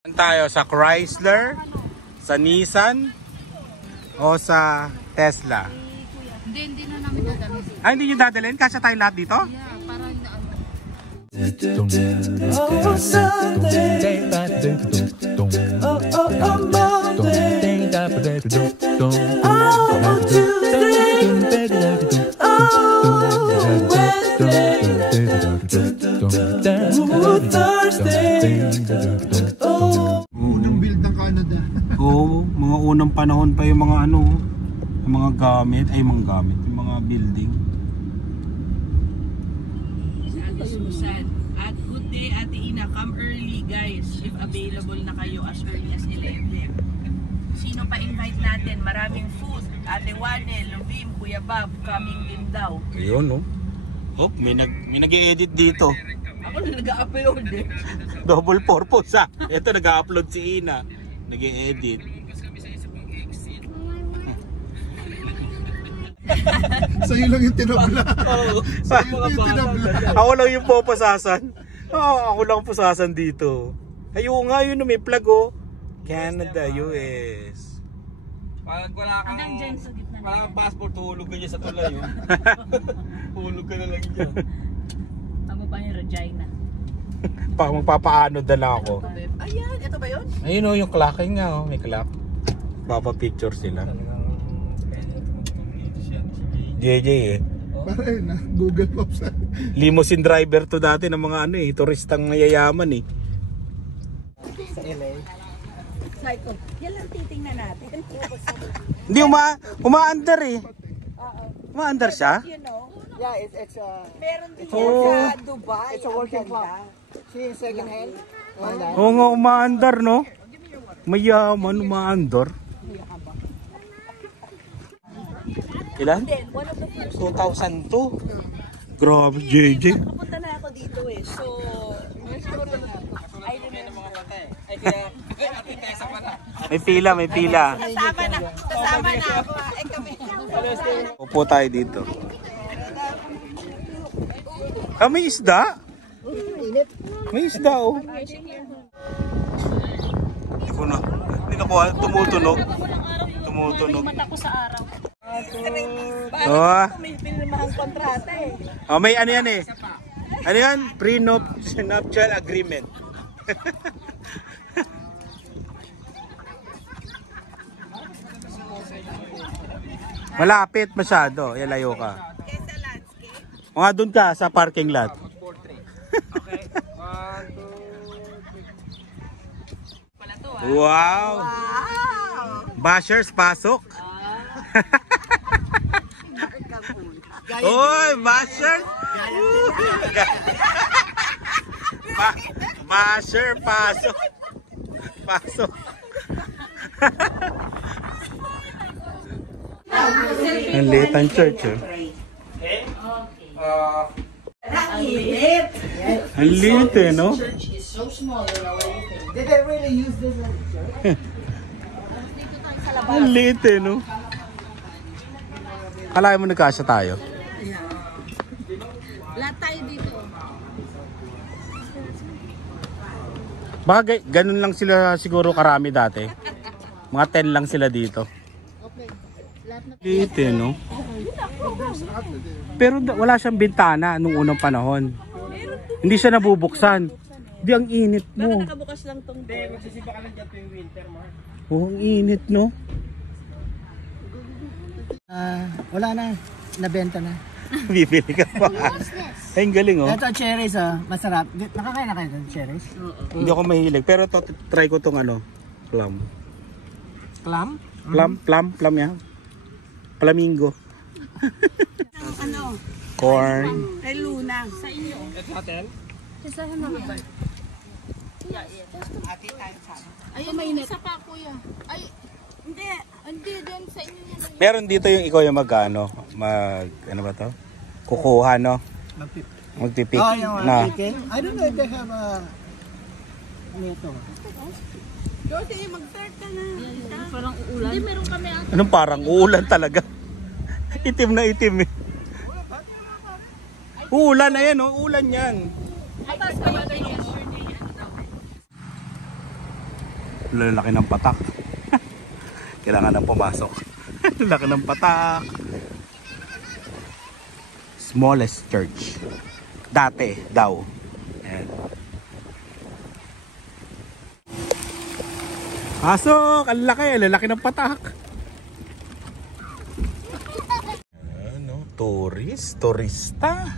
Tayo sa Chrysler, sa Nissan, o sa Tesla? Hindi na namin dadalhin. Ay, hindi nyo dadalhin? Kasya tayo lahat dito? Yeah, parang Unang build ng Canada. Oo, mga unang panahon pa yung mga ano, yung mga gamit, yung mga building. Susan. At good day, Ate Ina. Come early, guys. If available na kayo as early as 11. Sino pa invite natin? Maraming food. Ate Wanel, Lubim, Kuya Bob, coming din daw. Ayun, no? Oh, may nag-i-edit dito. Ako na nag-upload eh. Double purpose ha. Ito nag-upload si Ina. Nag-i-edit. Sa'yo lang yung tinabla. Oo. Sa'yo lang yung tinabla. Ako lang yung pupusasan. Ako lang pusasan dito. Ayun nga, yun may flag oh. Canada, US. Pag wala kang parang passport, hulog ka dyan sa tulay. Hulog ka na lang dyan. Tama pa yung Regina. Magpapaano dala ako. Ayan, ito ba yun? Ayun oh, yung clocking nga oh. May clock. Papa-picture sila. JJ eh. Para yun na, Google Maps. Limousine driver to dati ng mga ano eh, turistang mayayaman eh. Sa LA. Sabi ko, yan lang titingnan natin. Hindi uma-under eh. Uma-under siya? You know, Yeah, it's meron din Oh. sa Dubai. it's a working club. See, second hand. Oo nga, uma-under no? Mayaman, uma-under. Ilan? Then, one of the first 2002. Grabe, JJ. Napunta na ako dito eh. So, I remember. May pila, may pila. Kasama na ako. Eh kami. Upo tayo dito. Ah, may isda? May isda oh. Hindi ko na. Hindi nakuha. Tumutunog. Tumutunog. mata ko sa araw. Oh. May pinirmahang kontrata eh. Oh, may ano yan eh. Ano yan? Pre-nuptial agreement. Malapit masyado. Yan, layo ka. Mga doon ka sa parking lot. Okay, 1, 2, 3. Wow! Bashers, pasok! Oy, bashers! Basher, pasok! Pasok! Ang liit ang church oh. Ang liit eh, no? Did they really use this as a church? Ang liit eh, no? Kalahin mo nagkasya tayo? Lahat tayo dito. Bagay, ganun lang sila siguro karami dati. Mga 10 lang sila dito. Okay. Lahat na. Liit eh, no? Pero wala siyang bintana nung unang panahon. Hindi siya nabubuksan. Di ang init mo. Nakabukas lang tong door. Magsisimba ka lang dyan tuwing winter, Mark. Oh, ang init, no? Wala na. Nabenta na. Bibili ka pa. Ay, ang galing, oh. Ito cherries, masarap. Nakakain na kayo ng cherries? Hindi ako mahilig. Pero try ko tong ano, plum. Clam? Plum yan. Flamingo. Ano? Corn. Kay Luna. Sa inyo. Ito hotel? Sa naman. Ayun, mainit. Isa pa, kuya. Ay, hindi din sa inyo yan. Meron dito yung ikaw yung ano ba to? Kukuha, no? Magpipik yung na. picking. I don't know if they have a... Nito. Dorothy, mag-start ka na. Parang uulan. Hindi, meron kami ang... Anong parang uulan talaga? Itim na itim eh. Uulan na yan, oh. Ulan yan. Lalaki ng patak. Kailangan nang pumasok. Lalaki ng patak. Smallest church. Dati daw. Ayan. Pasok! Ang laki! Lalaki ng patak. Ano? Tourist? Turista?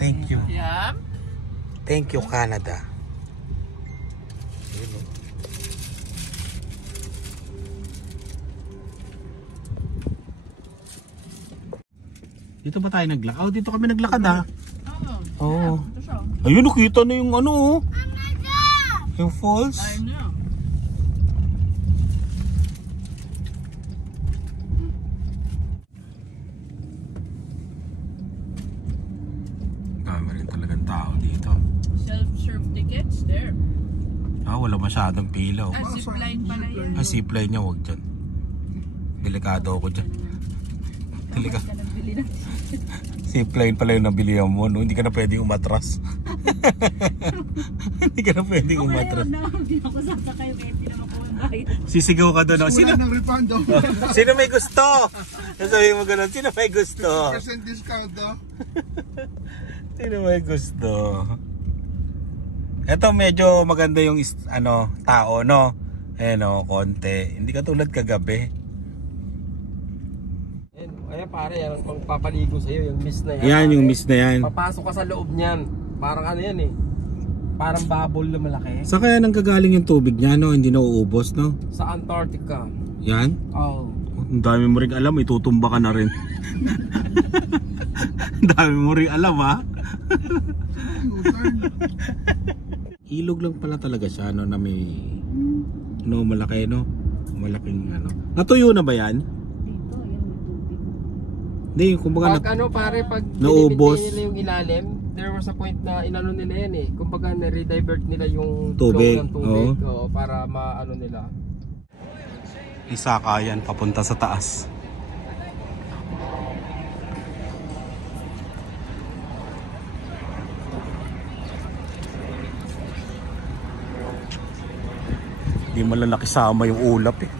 Thank you. Yeah. Thank you, Canada. Dito ba tayo naglakad? Oh, dito kami naglakad ha. Oo. Oh. Ayun, nakita na yung ano oh. Yung falls. Dami rin talagang tao dito. Self-serve tickets there. Ah, wala masyadong pila oh. Zipline pala yan. Ah, zipline niya, huwag dyan. Delikado ako dyan. Delikado. Zipline pala yung nabilihan mo, no? Hindi ka na pwedeng umatras. Hindi ka na pwedeng umatras. Hindi ako sasakay, kaya hindi naman ko bayad. Sisigaw ka doon, no? Wala Sino? ng refund oh. Sino may gusto? Sasabihin mo ganun, sino may gusto? 10% discount oh. Sino may gusto? Ito medyo maganda yung ano, tao, no? Eh no, konti. Hindi ka tulad kagabi. Ayan pare, yan ang papaligo sa'yo, yung mist na yan. Yan, pare. yung mist na yan. Papasok ka sa loob niyan. Parang ano yan eh. Parang bubble na malaki. Sa kaya nang gagaling yung tubig niya, no? Hindi na uubos, no? Sa Antarctica. Yan? Oh. Ang dami mo rin alam, itutumba ka na rin. Ang dami mo rin alam, ha? Ilog lang pala talaga siya, no? Na may, no, malaki, no? Malaking, ano. Natuyo na ba yan? Hindi, kumbaga Pag ano pare, pag naubos nila yung ilalim, there was a point na inano nila yan eh. Kumbaga na-redivert nila yung Tubig, flow ng tubig para maano nila. Isaka yan, papunta sa taas. Hindi mo lang nakisama yung ulap eh.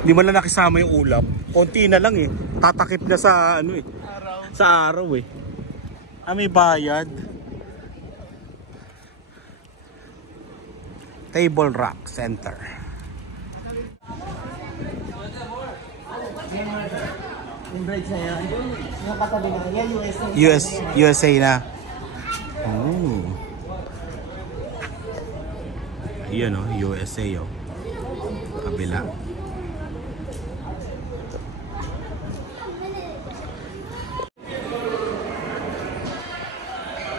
Hindi mo lang nakisama yung ulap. Konti na lang eh. Tatakip na sa ano eh. Sa araw eh. Ah, may bayad. Table Rock Center. Yung bridge na yan, yung katabi na yan, USA. USA na. Oh. Yan oh, USA oh. Kabila.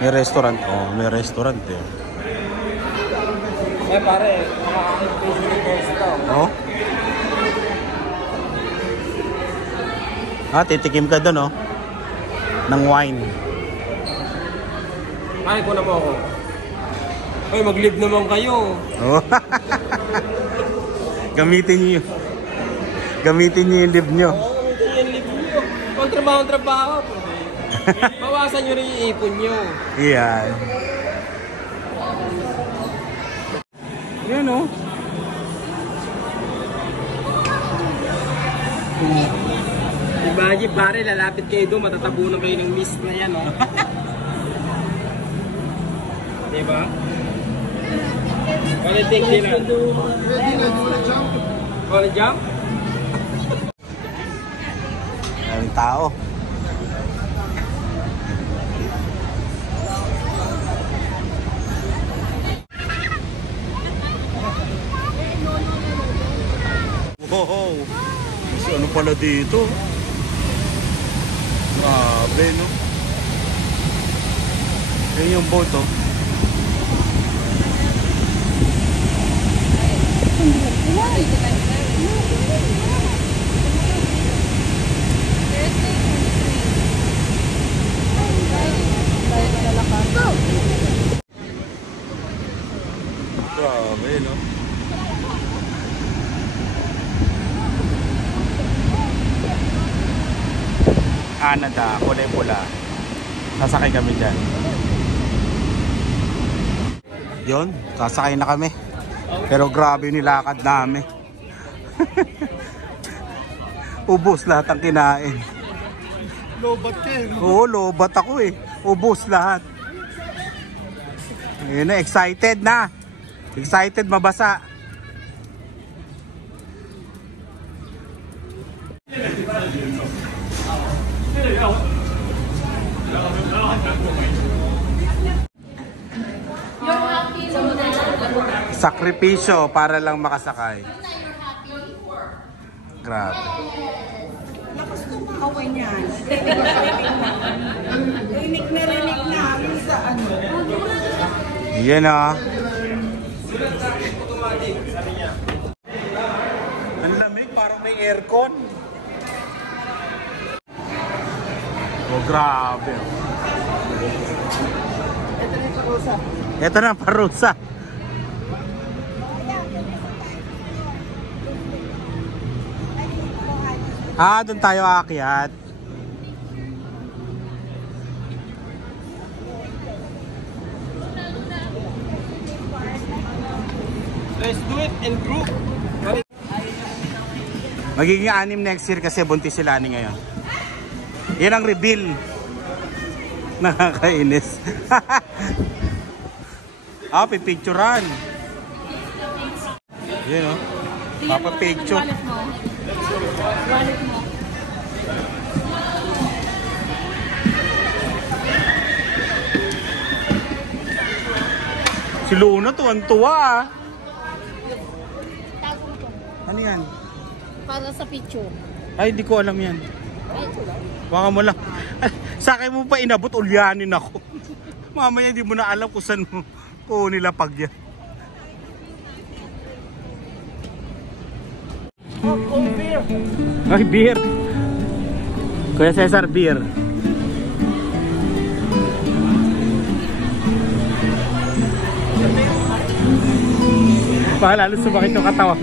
May restaurant oh, may restaurant eh. Eh pare, makakain pastry course ka. Oh. Ah, titikim ka doon oh. Ng wine. Kain ko na po ako. Ay, mag-live naman kayo. Oh. Gamitin niyo. Gamitin niyo yung live niyo. Oo, gamitin yung live nyo. Pag trabaho, bawasan nyo rin yung ipon nyo. Iyan. Yan oh. Imagine pare, lalapit kayo doon, matatabunan kayo ng mist na yan, oh. Diba? Wanna take dinner? Ready na, do the jump. Wanna jump? Maraming tao. Wow! Kasi ano pala dito? Grabe, no? Yan yung boat, oh. Grabe, no? Canada, kulay pula. Sasakay kami dyan. Yun, sasakay na kami. Pero grabe yung nilakad namin. Ubos lahat ang kinain. Lobat ka eh. Oo, lobat ako eh. Ubos lahat. Ayun na, excited na. Excited mabasa. Sakripisyo para lang makasakay. Grabe. Lakas ko makaway niyan. Rinig na sa ano. Yan ah. Ang lamig, parang may aircon. Oh, grabe. Ito na yung parusa. Ah, doon tayo aakyat. Let's do it in group. Magiging 6 next year kasi buntis si Lani ngayon. Yan ang reveal. Nakakainis. Ah, pipicturan. Yan o. Papapicture. Wallet mo. Si Luna tuwan-tuwa ah. Ano yan? Para sa picture. Ay, hindi ko alam yan. Baka mo lang. Sa akin mo pa inabot, ulyanin ako. Mamaya hindi mo na alam kung saan mo ko nilapag yan. Beer. Ay, beer. Kuya Cesar, beer. Lalo sumakit yung katawa.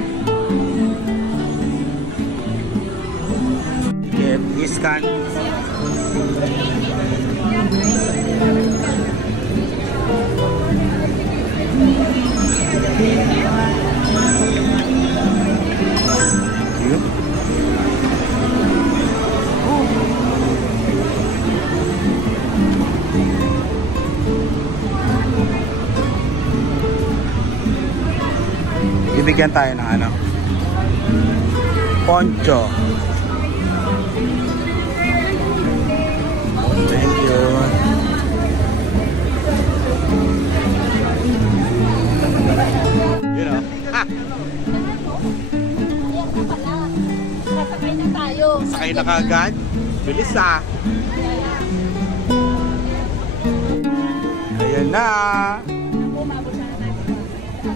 Get iskan. Bibigyan tayo ng ano? Poncho. Thank you. You know. Ha! Sasakay na tayo. Sakay na kagad. Bilis ah. Ayan na.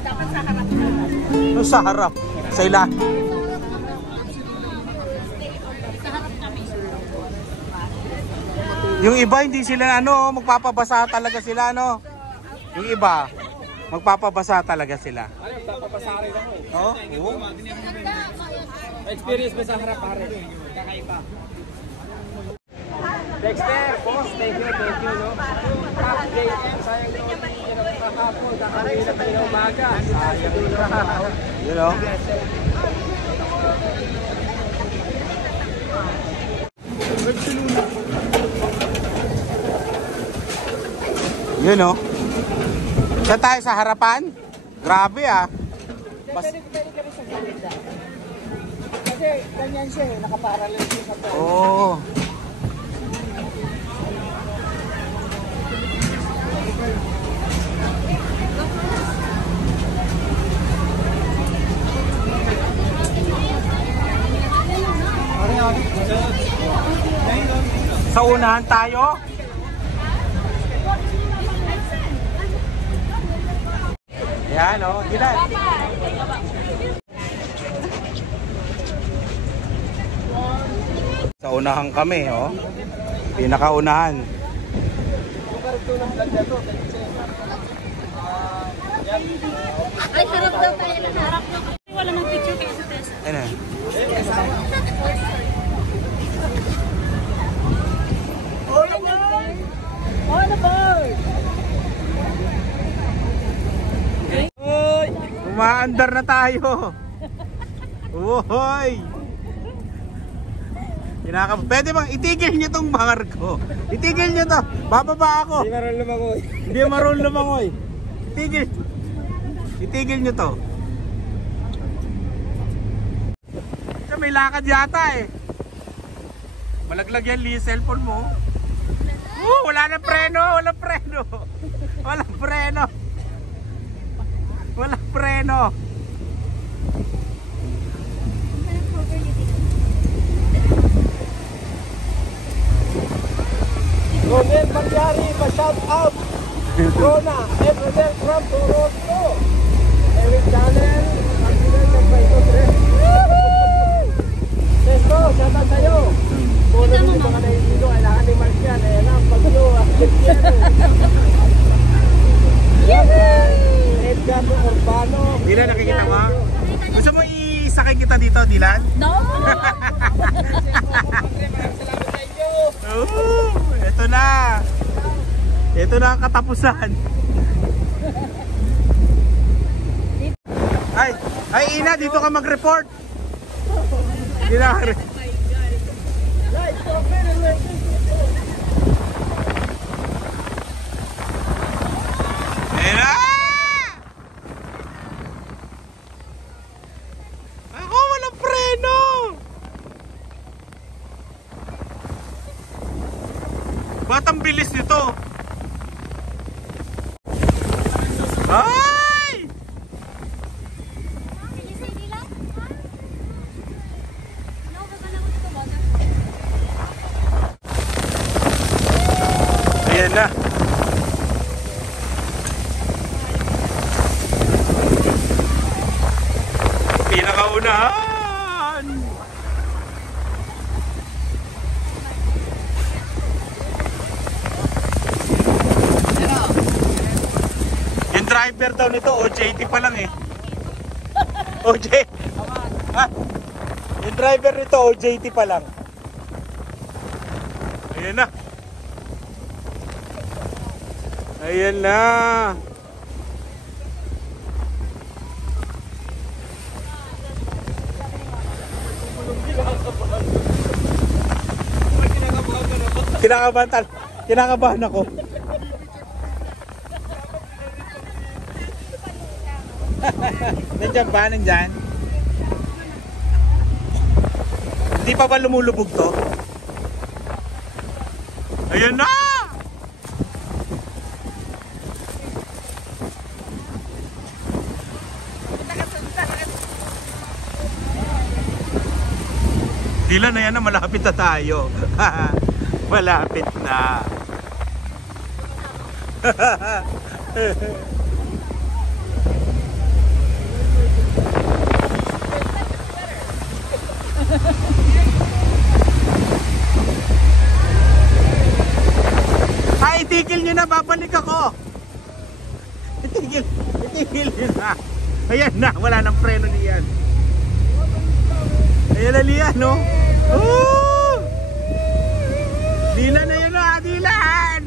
Dapat sa harap na. Ano sa harap? Sa ila. Yung iba hindi sila ano, magpapabasa talaga sila no. Yung iba magpapabasa talaga sila. Ay, magpapabasa rin ako eh. Oh? Oo. Experience ba sa harap pare? Kakaiba. Dexter, boss, thank you, no? Half JM, sayang yung hindi na nakakapon. Kakaroon sa tayo umaga. Sayang yung nakakapon. You know? You know? Saan tayo sa harapan? Grabe ah. Pwede kami sa gilid. Kasi ganyan siya eh, nakaparallel siya sa pole. Oh. Sa unahan tayo. Yan o, ilan? Sa unahan kami, oh. Pinakaunahan. Ay, harap daw tayo na harap na. Wala nang picture kaya sa Tessa. Ano? Umaandar na tayo. Uhoy! Pwede bang itigil nyo tong barko? Itigil nyo to. Bababa ako. Hindi marunong lumangoy. Hindi marunong lumangoy. Itigil. Itigil nyo to. May lakad yata eh. Malaglag yan, Lee, cellphone mo. Wala na preno, walang preno. Walang preno. Walang preno. Ronel Mangyari, pa-shout out. Rona, and Ronel from Toronto. Eric Channel, Pag-Ginel ng Paito 3. Testo, shout out sa'yo. Puno nyo mga naisigo, kailangan ni Marcian. Ayan lang, pag-yo. Edgar Urbano. Dilan, nakikita mo? Gusto mo isakay kita dito, Dilan? No! Ito na. Ito na ang katapusan. Ay Ina, dito ka mag-report. Hindi na. Ayan na! Ako, walang preno! Ba't ang bilis nito? Ay! Ayan na. Pinakaunahan. Yung driver daw nito, OJT pa lang eh. OJ. Ha? Yung driver nito, OJT pa lang. Ayan na. Ayan na. Kinakabahan ako. Nandiyan ba? Nandiyan? Hindi pa ba lumulubog to? Ayan na! Dilan na yan na, malapit na tayo. Malapit na. Ay, itigil nyo na, babalik ako. Itigil nyo na. Ayan na, wala nang preno niyan. Ayan na Lian, no? Oh! Dilan na yun, no? Dilan!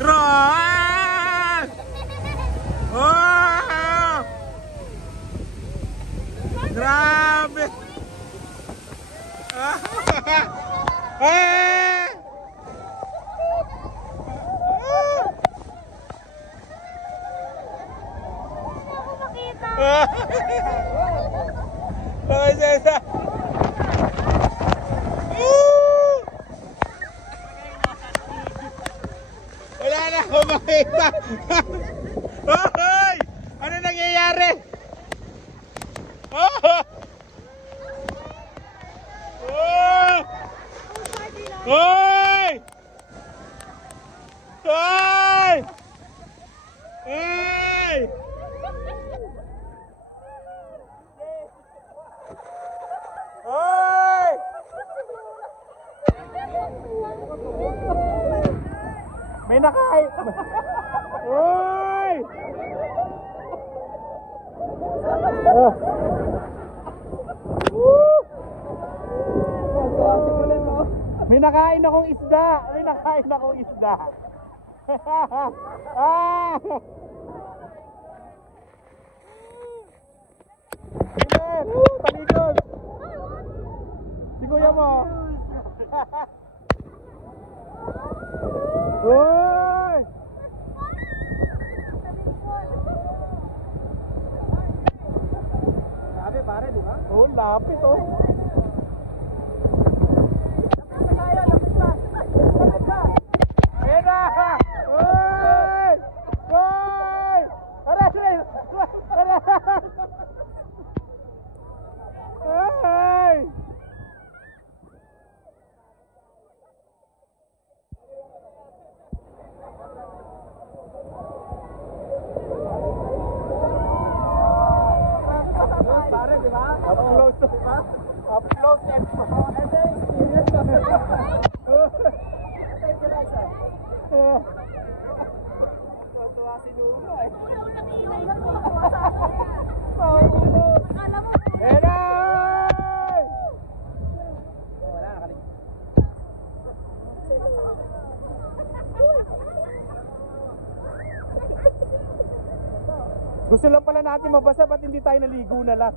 Cross! Oh! Grabe! Ah! Wala na ako makita. Hoy! Ano nangyayari? Oh! Oh! Hoy! Hoy! Hoy! Hoy! May nakain. Hoy! Oh. May nakain akong isda. May nakain akong isda. Talikod! Si kuya mo! Uy! Sabi pare, di ba? Oh, lapit oh! Ayan na! Uy! Uy! Aray! Ay! Pare, di ba? Upload to ba? Upload and Tuwa si Nuno eh. Eray! Gusto lang pala natin mabasa, ba't hindi tayo naligo na lang?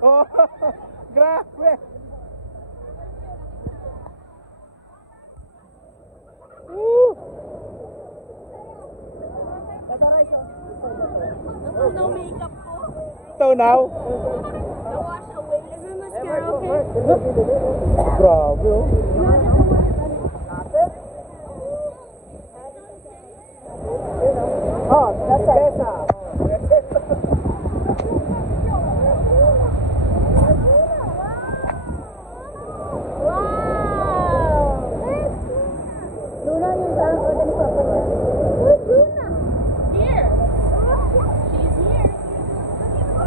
Oh, grabe! Woo! No makeup po. So now? Wash away. Is your mascara okay? Grabe oh. Oh, that's it.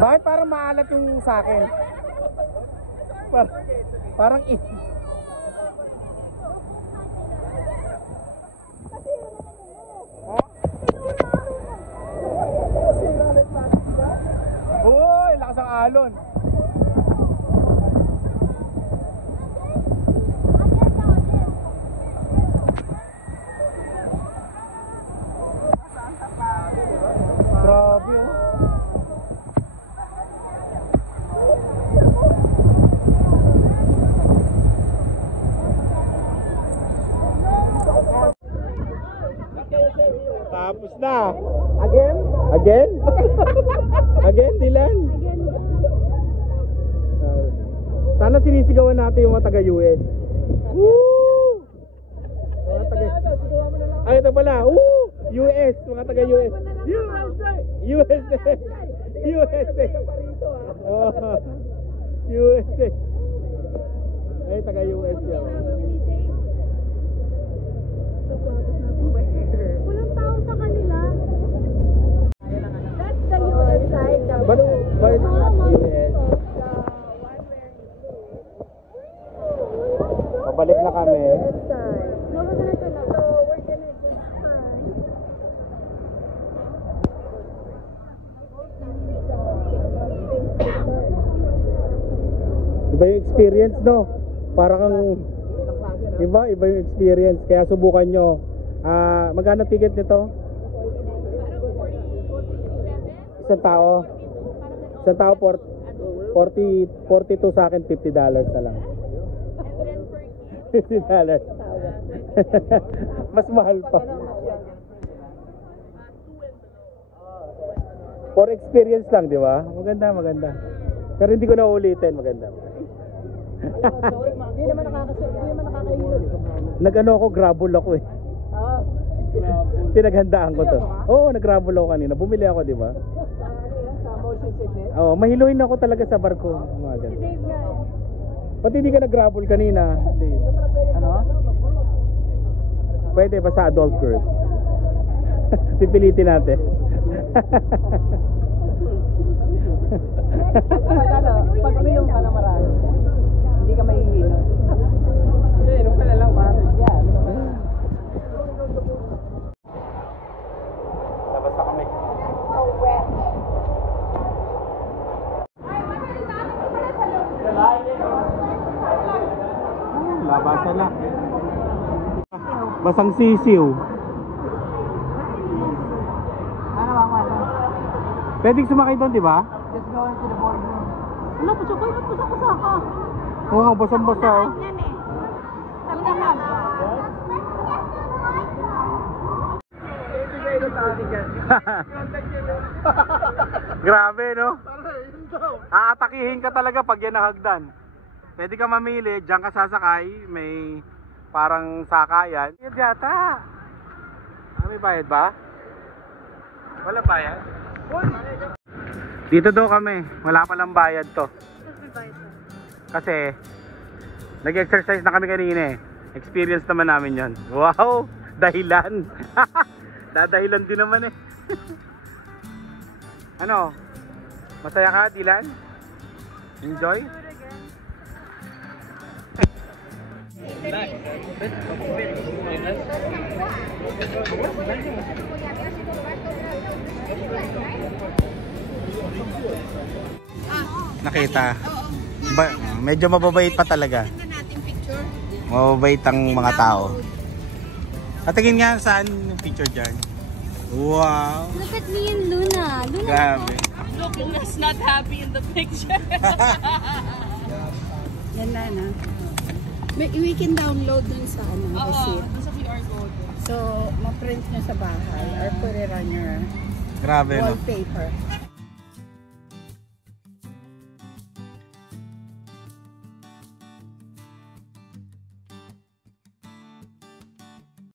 Bakit parang maalat yung sa akin? Parang Uy, lakas ang alon. Grabe oh. Tapos na. Again? Again? Again, Dylan? Sana sinisigawan natin yung mga taga-US. Woo! Mga taga... Ay, ito pala. Woo! US, mga taga-US. USA! USA! USA! Oh, USA! Ay, taga-US yan. Walang tao sa kanila. That's the US side. But US. Pabalik na kami. No, we're gonna turn up. So, we're gonna just Iba yung experience, no? Para kang iba yung experience. Kaya subukan nyo. Magkano ticket nito? Isang tao. Isang tao 42 sa akin, $50 na lang. $50. Mas mahal pa. For experience lang, di ba? Maganda, maganda. Pero hindi ko na uulitin, maganda. Hindi naman nakakahilod. Nag-ano ako, gravel ako eh. Pinaghandaan ko to. Oo, nag-gravel ako kanina. Bumili ako, di ba? Sa motion sickness. Oo, mahiluin ako talaga sa barko. Mga ganun. Pati hindi ka nag-gravel kanina. Dave. Ano? Pwede pa sa adult course. Pipilitin natin. Pag uminom ka na marami, hindi ka mahihilod. Hindi, inom ka na lang pare. Yeah. Labas na kami. Labasan na. Basang sisiw. Ano ba, ano? Pwedeng sumakay doon, di ba? Just going to the boardroom. Wala po siya. Kaya pusa-pusa ka. Oo nga, basang-basa oh. Yan eh. Sabi naman. Grabe, no? Aatakihin ka talaga pag yan nahagdan. Pwede ka mamili, diyan ka sasakay, may parang sakayan. Bayad yata. May bayad ba? Wala bayad? Dito daw kami, wala palang bayad to. Kasi nag-exercise na kami kanina eh. Experience naman namin yon. Wow! Dahilan! Dadahilan din naman eh. Ano? Masaya ka, Dylan? Enjoy? Nakita? Medyo mababait pa talaga. Mababait ang mga tao. Patingin nga saan yung picture dyan. Wow! Look at me and Luna. Luna. Grabe. Look, Luna's not happy in the picture. Yan na na. We can download dun sa ano, receipt. Sa QR code. So, ma-print nyo sa bahay or put it on your Grabe, no? wallpaper.